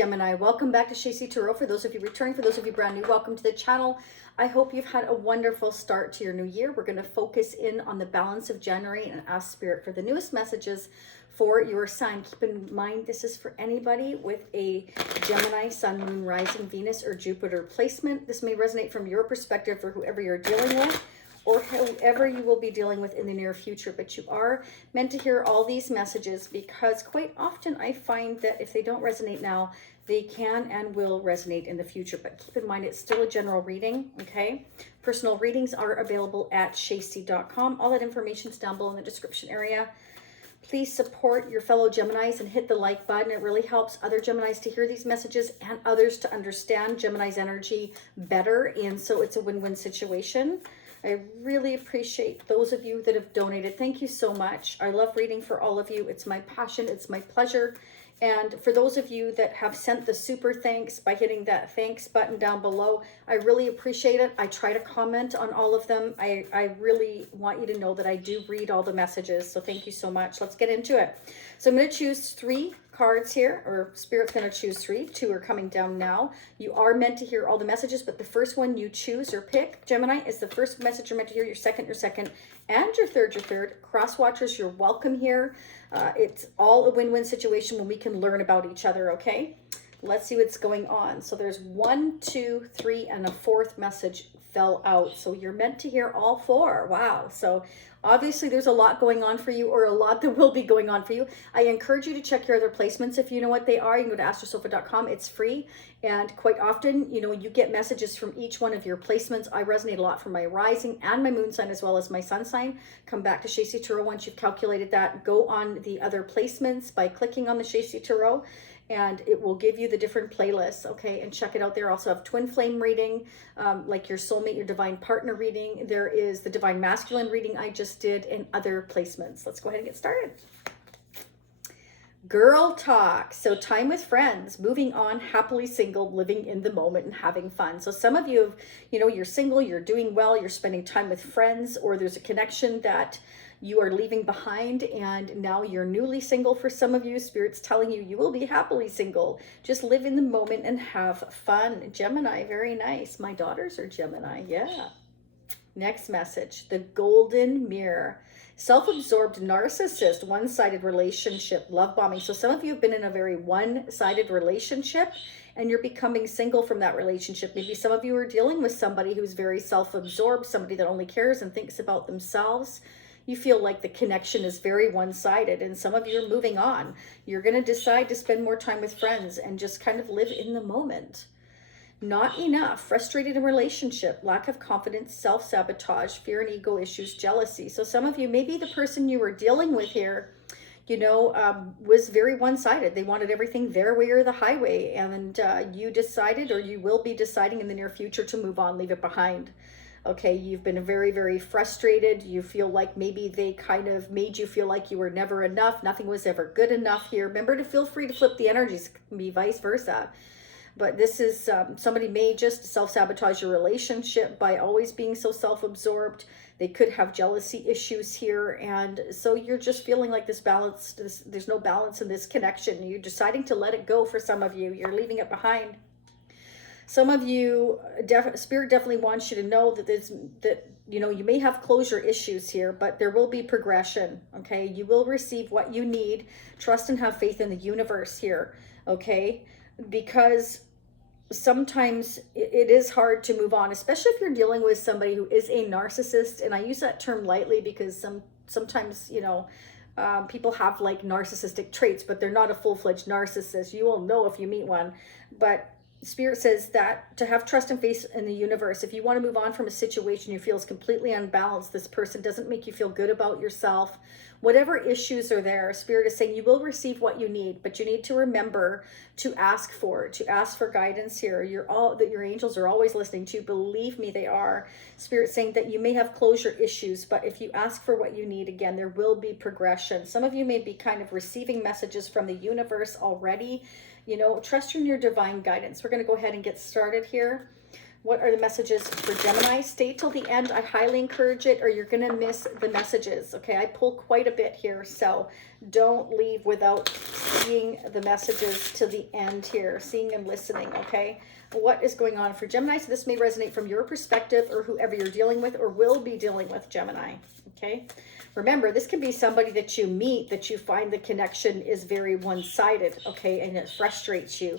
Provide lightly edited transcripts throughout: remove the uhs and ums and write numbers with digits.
Gemini, welcome back to Shacey Tarot. For those of you returning, for those of you brand new, welcome to the channel. I hope you've had a wonderful start to your new year. We're going to focus in on the balance of January and ask Spirit for the newest messages for your sign. Keep in mind, this is for anybody with a Gemini Sun, Moon, Rising, Venus, or Jupiter placement. This may resonate from your perspective for whoever you're dealing with, or whoever you will be dealing with in the near future. But you are meant to hear all these messages because quite often I find that if they don't resonate now, they can and will resonate in the future. But keep in mind, it's still a general reading, okay? Personal readings are available at shacey.com. All that information is down below in the description area. Please support your fellow Geminis and hit the like button. It really helps other Geminis to hear these messages and others to understand Gemini's energy better. And so it's a win-win situation. I really appreciate those of you that have donated. Thank you so much. I love reading for all of you. It's my passion. It's my pleasure. And for those of you that have sent the super thanks by hitting that thanks button down below, I really appreciate it. I try to comment on all of them. I really want you to know that I do read all the messages. So thank you so much. Let's get into it. So I'm going to choose 3 cards here, or Spirit's going to choose 3. 2 are coming down now. You are meant to hear all the messages, but the first one you choose or pick, Gemini, is the first message you're meant to hear. Your second, and your third. Crosswatchers, you're welcome here. It's all a win-win situation when we can learn about each other, okay? Let's see what's going on. So there's 1, 2, 3, and a 4th message fell out. So you're meant to hear all 4. Wow. So obviously there's a lot going on for you, or a lot that will be going on for you. I encourage you to check your other placements if you know what they are. You can go to astrosofa.com. It's free. And quite often, you know, you get messages from each one of your placements. I resonate a lot from my rising and my moon sign, as well as my sun sign. Come back to Shacey Tarot once you've calculated that. Go on the other placements by clicking on the Shacey Tarot, and it will give you the different playlists, okay? And check it out there. Also have twin flame reading, like your soulmate, your divine partner reading. There is the divine masculine reading I just did, and other placements. Let's go ahead and get started. Girl talk. So time with friends, moving on, happily single, living in the moment and having fun. So some of you, you know, you're single, you're doing well, you're spending time with friends, or there's a connection that you are leaving behind and now you're newly single. For some of you, Spirit's telling you, you will be happily single. Just live in the moment and have fun. Gemini, very nice. My daughters are Gemini, yeah. Next message, the golden mirror. Self-absorbed narcissist, one-sided relationship, love bombing. So some of you have been in a very one-sided relationship and you're becoming single from that relationship. Maybe some of you are dealing with somebody who's very self-absorbed, somebody that only cares and thinks about themselves. You feel like the connection is very one-sided, and some of you are moving on. You're going to decide to spend more time with friends and just kind of live in the moment. Not enough, frustrated in relationship, lack of confidence, self-sabotage, fear and ego issues, jealousy. So some of you, maybe the person you were dealing with here, you know, was very one-sided. They wanted everything their way or the highway. And you decided, or you will be deciding in the near future, to move on, leave it behind. Okay, you've been very, very frustrated. You feel like maybe they kind of made you feel like you were never enough. Nothing was ever good enough here. Remember to feel free to flip the energies. It can be vice versa. But this is somebody may just self-sabotage your relationship by always being so self-absorbed. They could have jealousy issues here. And so you're just feeling like this balance, there's no balance in this connection. You're deciding to let it go for some of you. You're leaving it behind. Some of you, Spirit definitely wants you to know that you know, you may have closure issues here, but there will be progression, okay? You will receive what you need. Trust and have faith in the universe here, okay? Because sometimes it is hard to move on, especially if you're dealing with somebody who is a narcissist. And I use that term lightly because sometimes, you know, people have like narcissistic traits, but they're not a full-fledged narcissist. You will know if you meet one. But Spirit says that to have trust and faith in the universe, if you want to move on from a situation you feel is completely unbalanced, this person doesn't make you feel good about yourself, whatever issues are there, Spirit is saying you will receive what you need, but you need to remember to ask for guidance here. Your angels are always listening to you. Believe me, they are. Spirit saying that you may have closure issues, but if you ask for what you need, again, there will be progression. Some of you may be kind of receiving messages from the universe already. You know, trust in your divine guidance. We're going to go ahead and get started here. What are the messages for Gemini? Stay till the end. I highly encourage it, or you're going to miss the messages. Okay, I pull quite a bit here, so don't leave without seeing the messages to the end here, seeing and listening, okay? What is going on for Gemini? So this may resonate from your perspective or whoever you're dealing with or will be dealing with, Gemini, okay? Remember, this can be somebody that you meet that you find the connection is very one-sided, okay, and it frustrates you.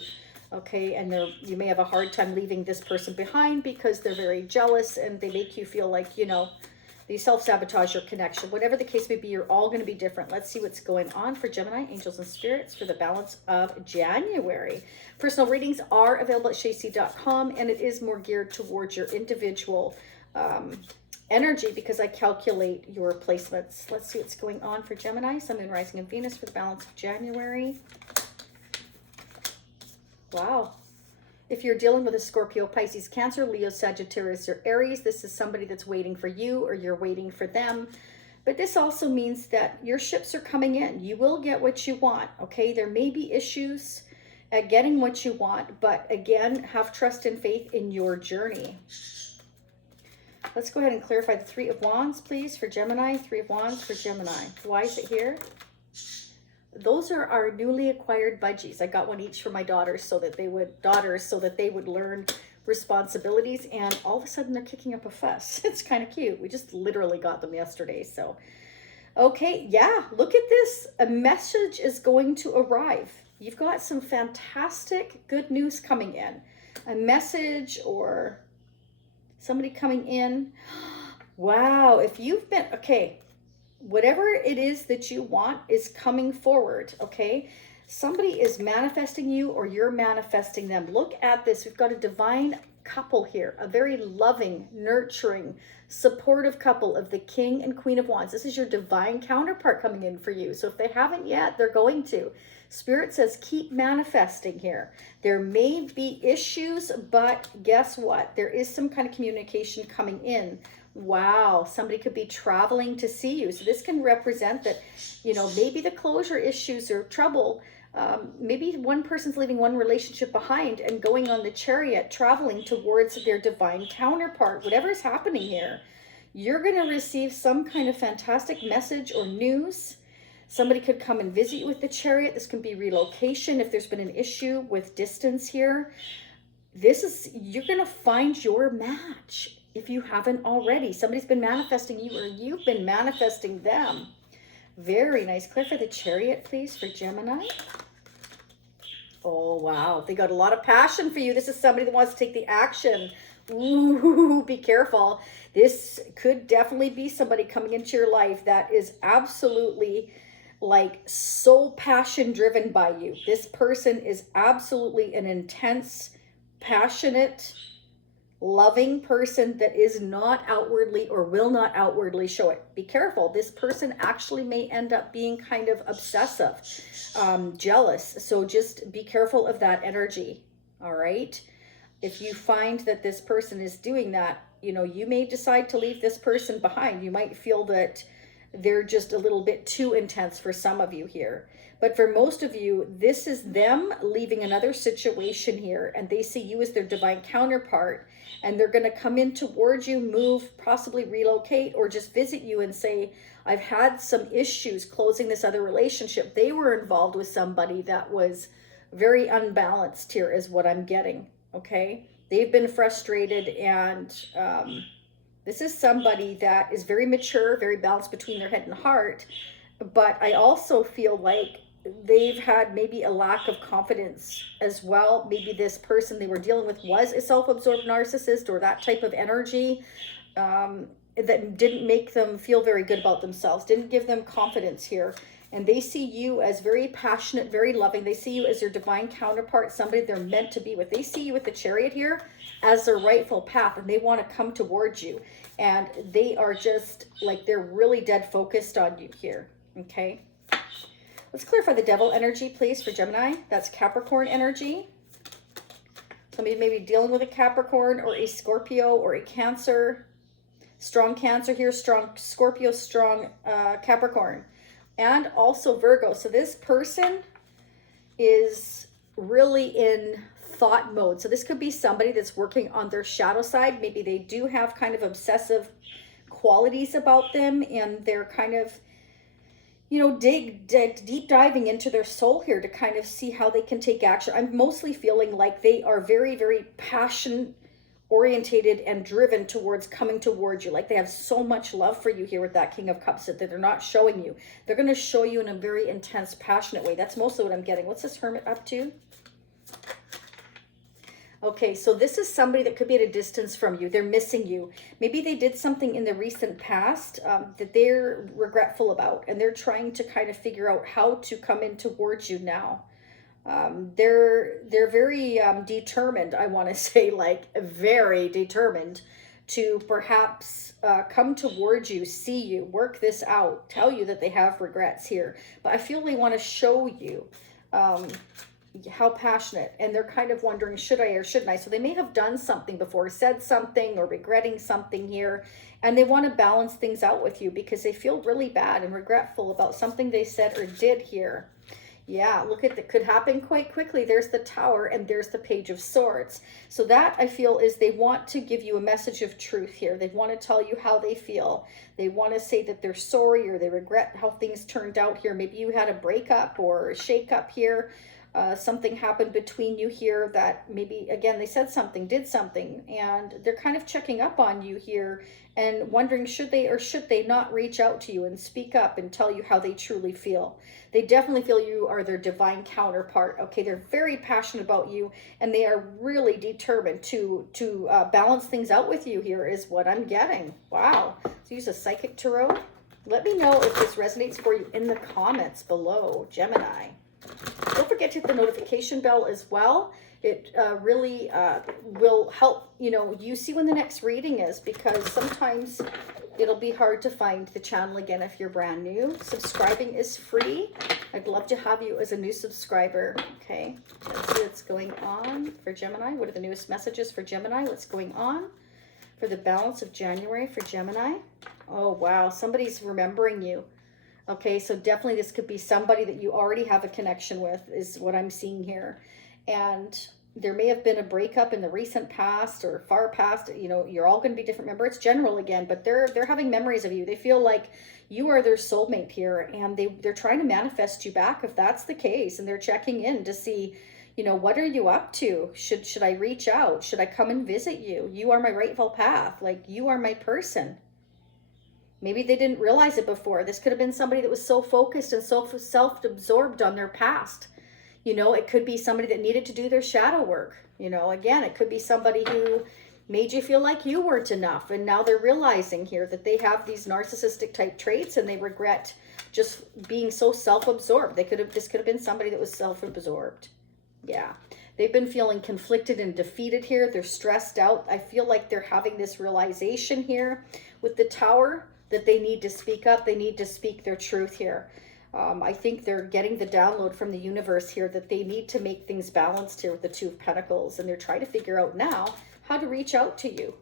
Okay, and you may have a hard time leaving this person behind because they're very jealous and they make you feel like, you know, they self-sabotage your connection. Whatever the case may be, you're all going to be different. Let's see what's going on for Gemini, angels and spirits for the balance of January. Personal readings are available at shayc.com, and it is more geared towards your individual energy because I calculate your placements. Let's see what's going on for Gemini, Sun, Moon, Rising, and Venus for the balance of January. Wow. If you're dealing with a Scorpio, Pisces, Cancer, Leo, Sagittarius, or Aries, this is somebody that's waiting for you or you're waiting for them. But this also means that your ships are coming in. You will get what you want, okay? There may be issues at getting what you want, but again, have trust and faith in your journey. Let's go ahead and clarify the Three of Wands, please, for Gemini. Three of Wands for Gemini. Why is it here? Those are our newly acquired budgies. I got one each for my daughters so that they would learn responsibilities, and all of a sudden they're kicking up a fuss. It's kind of cute. We just literally got them yesterday. So, okay, yeah, look at this. A message is going to arrive. You've got some fantastic good news coming in. A message or somebody coming in. Wow, if you've been, okay, whatever it is that you want is coming forward, okay? Somebody is manifesting you or you're manifesting them. Look at this. We've got a divine couple here, a very loving, nurturing, supportive couple of the King and Queen of Wands. This is your divine counterpart coming in for you. So if they haven't yet, they're going to. Spirit says keep manifesting here. There may be issues, but guess what? There is some kind of communication coming in. Wow, somebody could be traveling to see you. So this can represent that, you know, maybe the closure issues or trouble, maybe one person's leaving one relationship behind and going on the chariot, traveling towards their divine counterpart. Whatever is happening here, you're going to receive some kind of fantastic message or news. Somebody could come and visit you with the chariot. This can be relocation if there's been an issue with distance here. You're going to find your match. If you haven't already, somebody's been manifesting you or you've been manifesting them. Very nice. Clarify the chariot, please, for Gemini. Oh, wow. They got a lot of passion for you. This is somebody that wants to take the action. Ooh, be careful. This could definitely be somebody coming into your life that is absolutely like so passion driven by you. This person is absolutely an intense, passionate, loving person that is not outwardly or will not outwardly show it. Be careful. This person actually may end up being kind of obsessive, jealous. So just be careful of that energy. All right. If you find that this person is doing that, you know, you may decide to leave this person behind. You might feel that they're just a little bit too intense for some of you here. But for most of you, this is them leaving another situation here, and they see you as their divine counterpart, and they're going to come in towards you, move, possibly relocate, or just visit you and say, I've had some issues closing this other relationship. They were involved with somebody that was very unbalanced here is what I'm getting, okay? They've been frustrated, and this is somebody that is very mature, very balanced between their head and heart, but I also feel like they've had maybe a lack of confidence as well. Maybe this person they were dealing with was a self-absorbed narcissist or that type of energy that didn't make them feel very good about themselves, didn't give them confidence here. And they see you as very passionate, very loving. They see you as their divine counterpart, somebody they're meant to be with. They see you with the chariot here as their rightful path, and they want to come towards you. And they are just like, they're really dead focused on you here, okay? Let's clarify the devil energy, please, for Gemini. That's Capricorn energy. Somebody may be dealing with a Capricorn or a Scorpio or a Cancer. Strong Cancer here, strong Scorpio, strong Capricorn. And also Virgo. So this person is really in thought mode. So this could be somebody that's working on their shadow side. Maybe they do have kind of obsessive qualities about them, and they're kind of, you know, deep diving into their soul here to kind of see how they can take action. I'm mostly feeling like they are very, very passion orientated and driven towards coming towards you. Like they have so much love for you here with that King of Cups that they're not showing you. They're going to show you in a very intense, passionate way. That's mostly what I'm getting. What's this Hermit up to? Okay, so this is somebody that could be at a distance from you. They're missing you. Maybe they did something in the recent past that they're regretful about, and they're trying to kind of figure out how to come in towards you now. They're very determined, I want to say, like very determined to perhaps come towards you, see you, work this out, tell you that they have regrets here. But I feel they want to show you how passionate, and they're kind of wondering, should I or shouldn't I? So they may have done something before, said something, or regretting something here, and they want to balance things out with you because they feel really bad and regretful about something they said or did here. Yeah, look at that, could happen quite quickly. There's the Tower and there's the Page of Swords. So that, I feel, is they want to give you a message of truth here. They want to tell you how they feel. They want to say that they're sorry or they regret how things turned out here. Maybe you had a breakup or a shakeup here. Something happened between you here that maybe, again, they said something, did something, and they're kind of checking up on you here and wondering, should they or should they not reach out to you and speak up and tell you how they truly feel. They definitely feel you are their divine counterpart. Okay, they're very passionate about you, and they are really determined to balance things out with you here is what I'm getting. Wow. So use a Psychic Tarot. Let me know if this resonates for you in the comments below, Gemini. Don't forget to hit the notification bell as well. It really will help, you know, you see when the next reading is, because sometimes it'll be hard to find the channel again if you're brand new. Subscribing is free. I'd love to have you as a new subscriber. Okay, let's see what's going on for Gemini. What are the newest messages for Gemini? What's going on for the balance of January for Gemini? Oh, wow. Somebody's remembering you. Okay, so definitely this could be somebody that you already have a connection with is what I'm seeing here. And there may have been a breakup in the recent past or far past. You know, you're all going to be different. Remember, it's general again, but they're having memories of you. They feel like you are their soulmate here, and they're trying to manifest you back if that's the case. And they're checking in to see, you know, what are you up to? Should I reach out? Should I come and visit you? You are my rightful path. Like, you are my person. Maybe they didn't realize it before. This could have been somebody that was so focused and so self-absorbed on their past. You know, it could be somebody that needed to do their shadow work. You know, again, it could be somebody who made you feel like you weren't enough. And now they're realizing here that they have these narcissistic type traits and they regret just being so self-absorbed. This could have been somebody that was self-absorbed. Yeah. They've been feeling conflicted and defeated here. They're stressed out. I feel like they're having this realization here with the Tower that they need to speak up. They need to speak their truth here. I think they're getting the download from the universe here that they need to make things balanced here with the Two of Pentacles. And they're trying to figure out now how to reach out to you.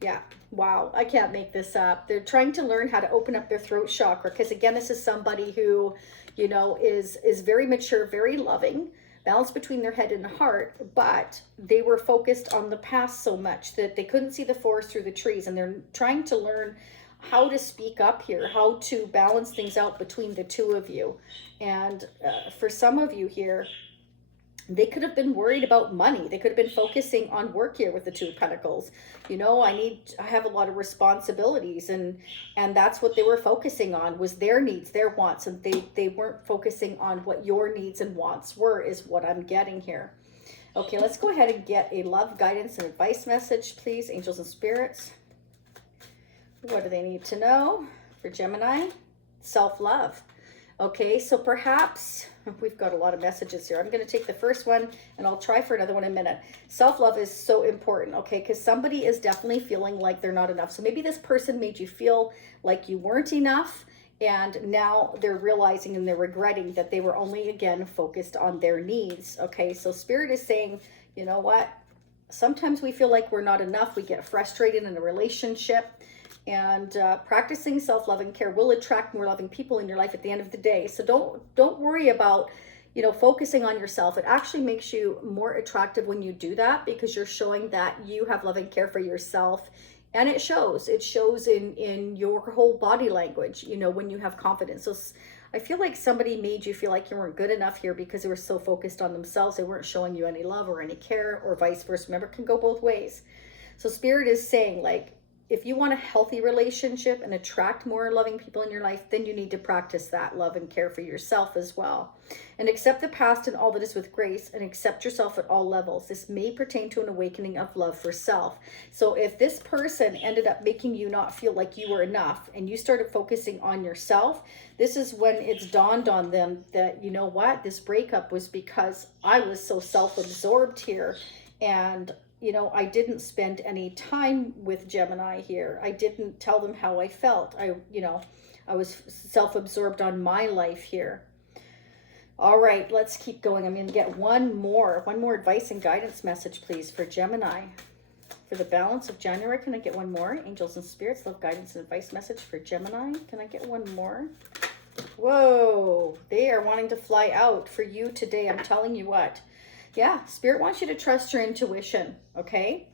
Yeah, wow, I can't make this up. They're trying to learn how to open up their throat chakra. Because again, this is somebody who, you know, is very mature, very loving, balance between their head and heart, but they were focused on the past so much that they couldn't see the forest through the trees. And they're trying to learn how to speak up here, how to balance things out between the two of you. And for some of you here, they could have been worried about money. They could have been focusing on work here with the Two of Pentacles. You know, I have a lot of responsibilities, and that's what they were focusing on, was their needs, their wants, and they weren't focusing on what your needs and wants were, is what I'm getting here. Okay, let's go ahead and get a love, guidance, and advice message, please, angels and spirits. What do they need to know for Gemini? Self-love. Okay, so perhaps we've got a lot of messages here. I'm going to take the first one and I'll try for another one in a minute. Self-love is so important, okay, because somebody is definitely feeling like they're not enough. So maybe this person made you feel like you weren't enough, and now they're realizing and they're regretting that they were only, again, focused on their needs. Okay, so Spirit is saying, you know what? Sometimes we feel like we're not enough. We get frustrated in a relationship. And practicing self-love and care will attract more loving people in your life at the end of the day. So don't worry about, you know, focusing on yourself, it actually makes you more attractive when you do that, because you're showing that you have love and care for yourself. And it shows in your whole body language, you know, when you have confidence. So I feel like somebody made you feel like you weren't good enough here because they were so focused on themselves. They weren't showing you any love or any care, or vice versa. Remember, it can go both ways. So Spirit is saying, like, if you want a healthy relationship and attract more loving people in your life, then you need to practice that love and care for yourself as well. And accept the past and all that is with grace, and accept yourself at all levels. This may pertain to an awakening of love for self. So if this person ended up making you not feel like you were enough, and you started focusing on yourself, this is when it's dawned on them that, you know what, this breakup was because I was so self-absorbed here. And you know, I didn't spend any time with Gemini here. I didn't tell them how I felt. I was self-absorbed on my life here. All right, let's keep going. I'm going to get one more advice and guidance message, please, for Gemini. For the balance of January, can I get one more? Angels and spirits, love, guidance, and advice message for Gemini. Can I get one more? Whoa, they are wanting to fly out for you today. I'm telling you what. Yeah, Spirit wants you to trust your intuition, okay?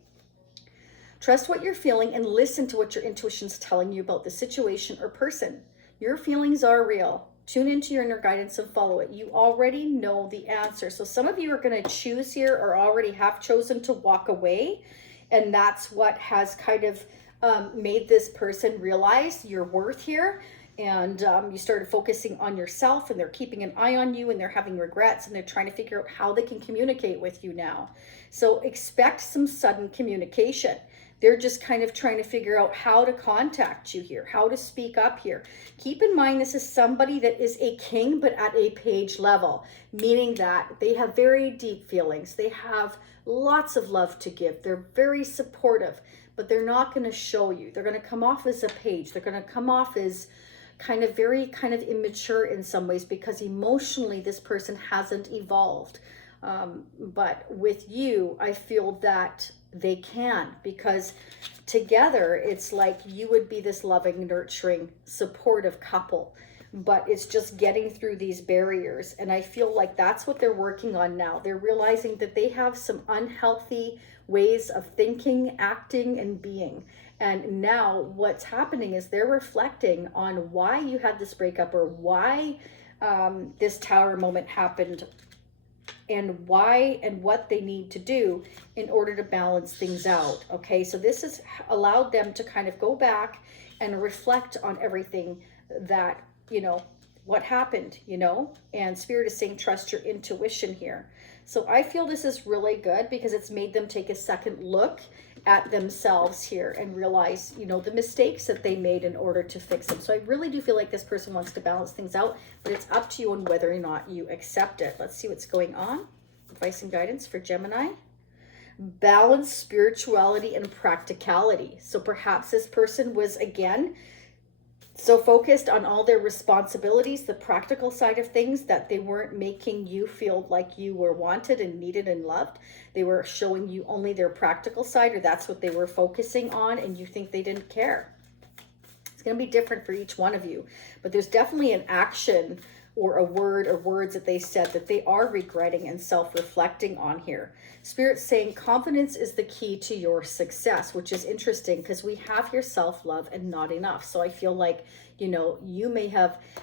Trust what you're feeling and listen to what your intuition's telling you about the situation or person. Your feelings are real. Tune into your inner guidance and follow it. You already know the answer. So some of you are going to choose here, or already have chosen to walk away. And that's what has kind of made this person realize your worth here. And you started focusing on yourself, and they're keeping an eye on you, and they're having regrets, and they're trying to figure out how they can communicate with you now. So expect some sudden communication. They're just kind of trying to figure out how to contact you here, how to speak up here. Keep in mind, this is somebody that is a king, but at a page level, meaning that they have very deep feelings. They have lots of love to give. They're very supportive, but they're not going to show you. They're going to come off as a page. They're going to come off as very immature in some ways, because emotionally this person hasn't evolved. But with you, I feel that they can, because together it's like you would be this loving, nurturing, supportive couple, but it's just getting through these barriers. And I feel like that's what they're working on now. They're realizing that they have some unhealthy ways of thinking, acting, and being. And now what's happening is they're reflecting on why you had this breakup, or why this tower moment happened, and why and what they need to do in order to balance things out. Okay, so this has allowed them to kind of go back and reflect on everything that, you know, what happened, you know. And Spirit is saying trust your intuition here. So I feel this is really good, because it's made them take a second look at themselves here and realize, you know, the mistakes that they made in order to fix them. So I really do feel like this person wants to balance things out, but it's up to you on whether or not you accept it. Let's see what's going on. Advice and guidance for Gemini. Balance spirituality and practicality. So perhaps this person was, again, so focused on all their responsibilities, the practical side of things, that they weren't making you feel like you were wanted and needed and loved. They were showing you only their practical side, or that's what they were focusing on, and you think they didn't care. It's going to be different for each one of you, but there's definitely an action or a word or words that they said that they are regretting and self-reflecting on here. Spirit's saying confidence is the key to your success, which is interesting, because we have your self-love and not enough. So I feel like, you know,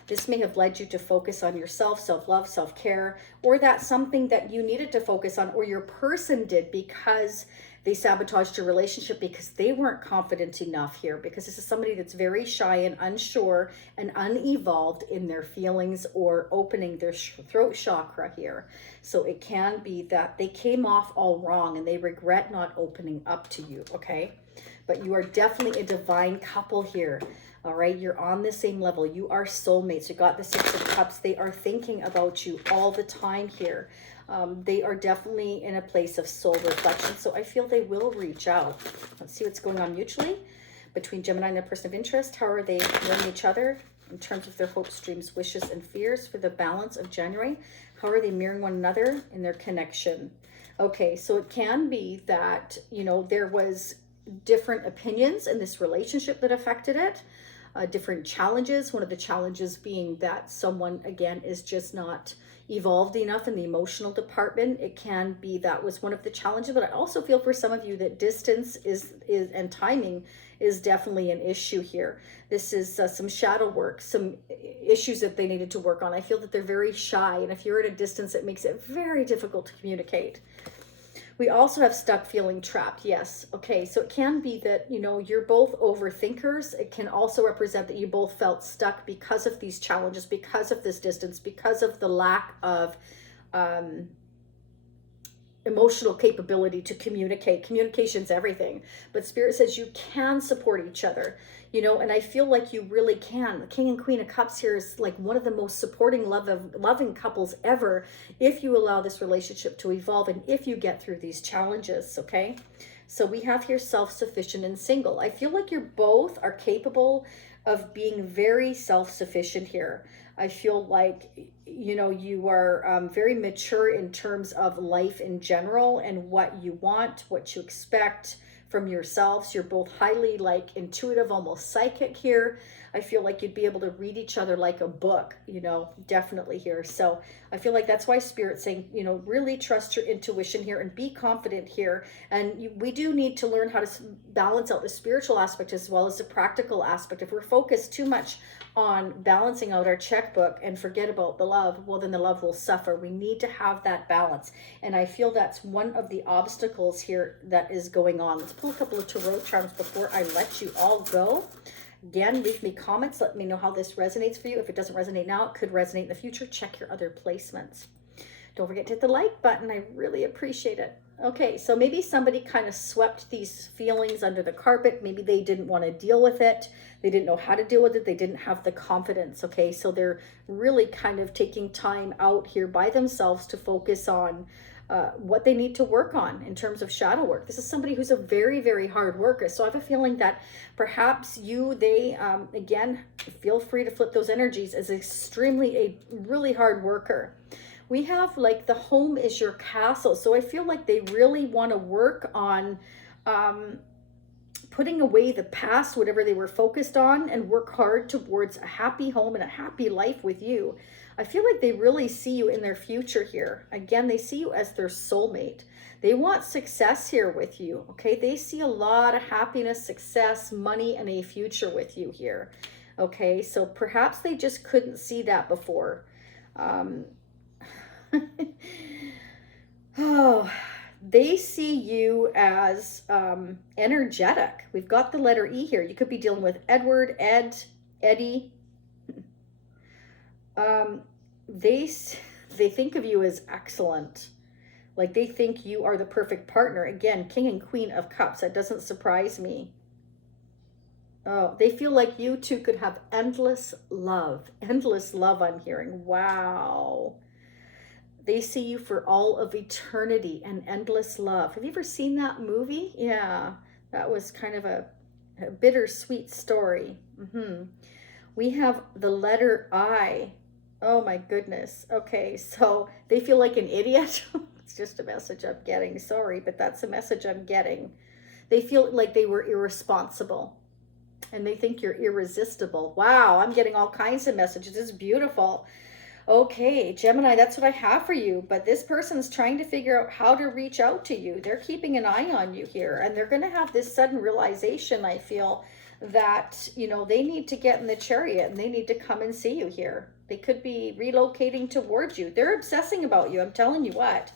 this may have led you to focus on yourself, self-love, self-care, or that's something that you needed to focus on, or your person did, because they sabotaged your relationship because they weren't confident enough here, because this is somebody that's very shy and unsure and unevolved in their feelings or opening their throat chakra here. So it can be that they came off all wrong and they regret not opening up to you, okay? But you are definitely a divine couple here. All right, you're on the same level. You are soulmates. You got the Six of Cups. They are thinking about you all the time here. They are definitely in a place of soul reflection. So I feel they will reach out. Let's see what's going on mutually between Gemini and their person of interest. How are they mirroring each other in terms of their hopes, dreams, wishes, and fears for the balance of January? How are they mirroring one another in their connection? Okay, so it can be that, you know, there was different opinions in this relationship that affected it. Different challenges. One of the challenges being that someone, again, is just not evolved enough in the emotional department. It can be that was one of the challenges, but I also feel for some of you that distance is and timing is definitely an issue here. This is some shadow work, some issues that they needed to work on. I feel that they're very shy, and if you're at a distance, it makes it very difficult to communicate. We also have stuck, feeling trapped. Yes. Okay. So it can be that, you know, you're both overthinkers. It can also represent that you both felt stuck because of these challenges, because of this distance, because of the lack of emotional capability to communicate. Communication's everything. But Spirit says you can support each other, you know, and I feel like you really can. The King and Queen of Cups here is like one of the most supporting, loving couples ever, if you allow this relationship to evolve and if you get through these challenges, okay? So we have here self-sufficient and single. I feel like you're both are capable of being very self-sufficient here. I feel like, you know, you are very mature in terms of life in general and what you want, what you expect from yourselves. You're both highly like intuitive, almost psychic here. I feel like you'd be able to read each other like a book, you know, definitely here. So I feel like that's why Spirit's saying, you know, really trust your intuition here and be confident here. And we do need to learn how to balance out the spiritual aspect as well as the practical aspect. If we're focused too much on balancing out our checkbook and forget about the love, well, then the love will suffer. We need to have that balance. And I feel that's one of the obstacles here that is going on. Let's pull a couple of tarot charms before I let you all go. Again, leave me comments. Let me know how this resonates for you. If it doesn't resonate now, it could resonate in the future. Check your other placements. Don't forget to hit the like button. I really appreciate it. Okay, so maybe somebody kind of swept these feelings under the carpet. Maybe they didn't want to deal with it. They didn't know how to deal with it. They didn't have the confidence, okay? So they're really kind of taking time out here by themselves to focus on what they need to work on in terms of shadow work. This is somebody who's a very, very hard worker. So I have a feeling that perhaps they, again, feel free to flip those energies as a really hard worker. We have like the home is your castle. So I feel like they really want to work on putting away the past, whatever they were focused on, and work hard towards a happy home and a happy life with you. I feel like they really see you in their future here. Again, they see you as their soulmate. They want success here with you, okay? They see a lot of happiness, success, money, and a future with you here, okay? So perhaps they just couldn't see that before. Oh, they see you as energetic. We've got the letter E here. You could be dealing with Edward, Ed, Eddie. They think of you as excellent. Like they think you are the perfect partner. Again, King and Queen of Cups. That doesn't surprise me. Oh, they feel like you two could have endless love. Endless love, I'm hearing. Wow. They see you for all of eternity and endless love. Have you ever seen that movie? Yeah, that was kind of a bittersweet story. We have the letter I. Oh my goodness. Okay, so they feel like an idiot. It's just a message I'm getting. Sorry, but that's a message I'm getting. They feel like they were irresponsible. And they think you're irresistible. Wow, I'm getting all kinds of messages. It's beautiful. Okay, Gemini, that's what I have for you. But this person's trying to figure out how to reach out to you. They're keeping an eye on you here. And they're going to have this sudden realization, I feel, that, you know, they need to get in the chariot and they need to come and see you here. They could be relocating towards you. They're obsessing about you. I'm telling you what.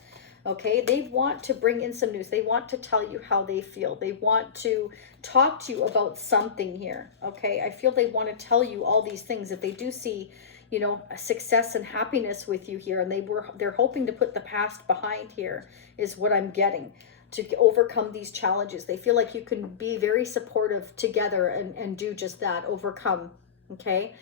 Okay, they want to bring in some news. They want to tell you how they feel. They want to talk to you about something here. Okay, I feel they want to tell you all these things. If they do see, you know, success and happiness with you here, and they're hoping to put the past behind here, is what I'm getting, to overcome these challenges. They feel like you can be very supportive together and do just that, overcome. Okay.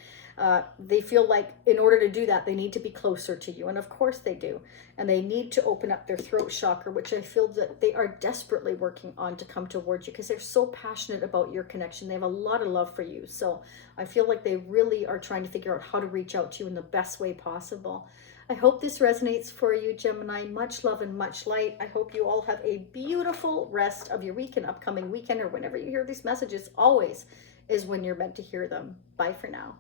They feel like in order to do that, they need to be closer to you. And of course they do. And they need to open up their throat chakra, which I feel that they are desperately working on to come towards you because they're so passionate about your connection. They have a lot of love for you. So I feel like they really are trying to figure out how to reach out to you in the best way possible. I hope this resonates for you, Gemini. Much love and much light. I hope you all have a beautiful rest of your week and upcoming weekend, or whenever you hear these messages, always is when you're meant to hear them. Bye for now.